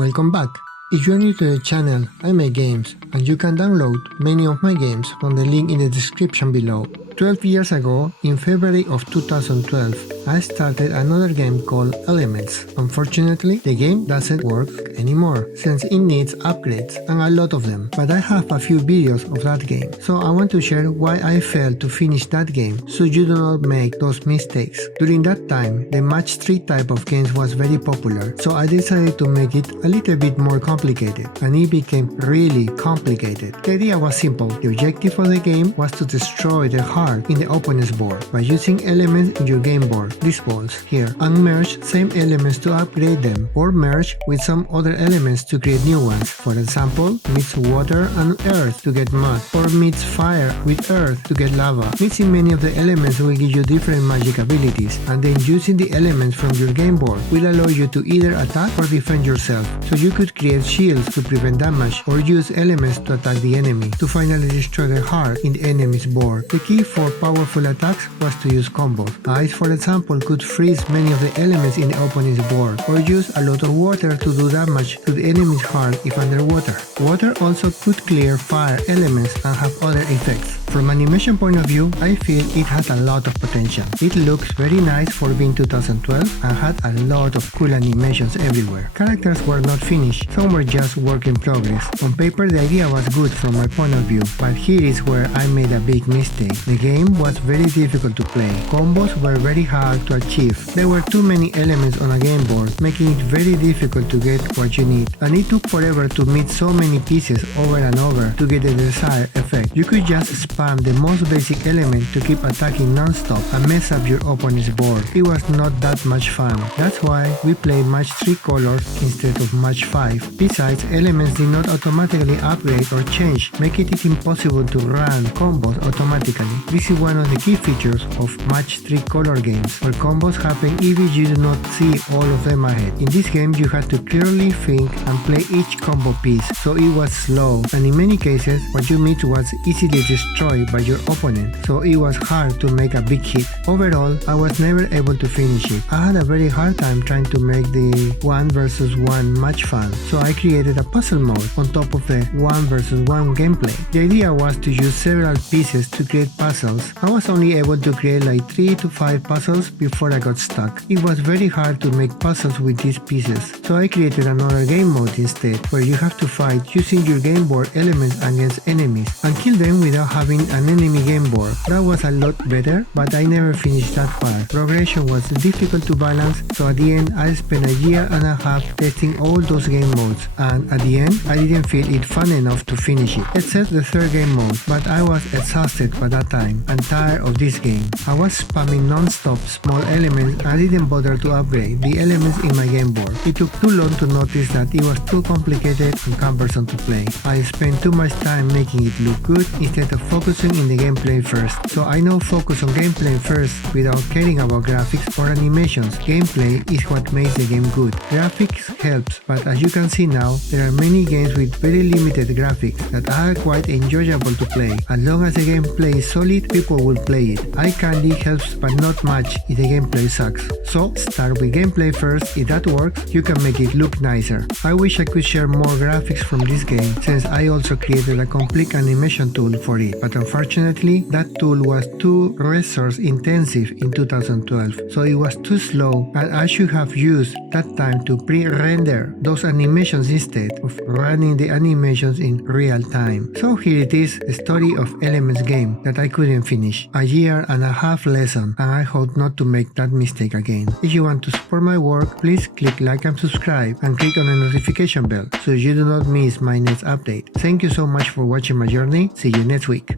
Welcome back. If you are new to the channel, I make games, and you can download many of my games from the link in the description below. 12 years ago, in February of 2012, I started another game called Elem3ntz. Unfortunately, the game doesn't work anymore, since it needs upgrades, and a lot of them. But I have a few videos of that game, so I want to share why I failed to finish that game, so you do not make those mistakes. During that time, the match 3 type of games was very popular, so I decided to make it a little bit more complicated, and it became really complicated. The idea was simple. The objective of the game was to destroy the heart in the opponent's board by using elements in your game board, these balls here, and merge same elements to upgrade them, or merge with some other elements to create new ones. For example, mix water and earth to get mud, or mix fire with earth to get lava. Mixing many of the elements will give you different magic abilities, and then using the elements from your game board will allow you to either attack or defend yourself, so you could create shields to prevent damage, or use elements to attack the enemy, to finally destroy the heart in the enemy's board. The key for powerful attacks was to use combos. Ice, for example, could freeze many of the elements in the opponent's board, or use a lot of water to do damage to the enemy's heart if underwater. Water also could clear fire elements and have other effects. From animation point of view, I feel it has a lot of potential. It looks very nice for being 2012 and had a lot of cool animations everywhere. Characters were not finished, some were just work in progress. On paper the idea was good from my point of view, but here is where I made a big mistake. The game was very difficult to play. Combos were very hard to achieve. There were too many elements on a game board, making it very difficult to get what you need, and it took forever to mix so many pieces over and over to get the desired effect. You could just spam the most basic element to keep attacking non-stop and mess up your opponent's board. It was not that much fun. That's why we played match 3 colors instead of match 5. Besides, elements did not automatically upgrade or change, making it impossible to run combos automatically. This is one of the key features of match 3 color games, where combos happen even if you do not see all of them ahead. In this game you had to clearly think and play each combo piece, so it was slow, and in many cases what you missed was easily destroyed by your opponent, so it was hard to make a big hit. Overall, I was never able to finish it. I had a very hard time trying to make the 1 versus 1 match fun, so I created a puzzle mode on top of the 1 versus 1 gameplay. The idea was to use several pieces to create puzzles. I was only able to create like 3 to 5 puzzles before I got stuck. It was very hard to make puzzles with these pieces, so I created another game mode instead, where you have to fight using your game board elements against enemies and kill them without having an enemy game board. That was a lot better, but I never finished that part. Progression was difficult to balance, so at the end I spent a year and a half testing all those game modes, and at the end I didn't feel it fun enough to finish it, except the third game mode. But I was exhausted by that time and tired of this game. I was spamming non-stop small elements and I didn't bother to upgrade the elements in my game board. It took too long to notice that it was too complicated and cumbersome to play. I spent too much time making it look good instead of focusing in the gameplay first. So I now focus on gameplay first without caring about graphics or animations. Gameplay is what makes the game good. Graphics helps, but as you can see now, there are many games with very limited graphics that are quite enjoyable to play. As long as the gameplay is solid, people will play it. Eye candy helps, but not much if the gameplay sucks. So start with gameplay first. If that works, you can make it look nicer. I wish I could share more graphics from this game, since I also created a complete animation tool for it, but unfortunately that tool was too resource intensive in 2012, so it was too slow, and I should have used that time to pre-render those animations instead of running the animations in real time. So here it is, a story of Elem3ntz game that I couldn't finish. A year and a half lesson, and I hope not to make that mistake again. If you want to support my work, please click like and subscribe, and click on the notification bell so you do not miss my next update. Thank you so much for watching my journey. See you next week.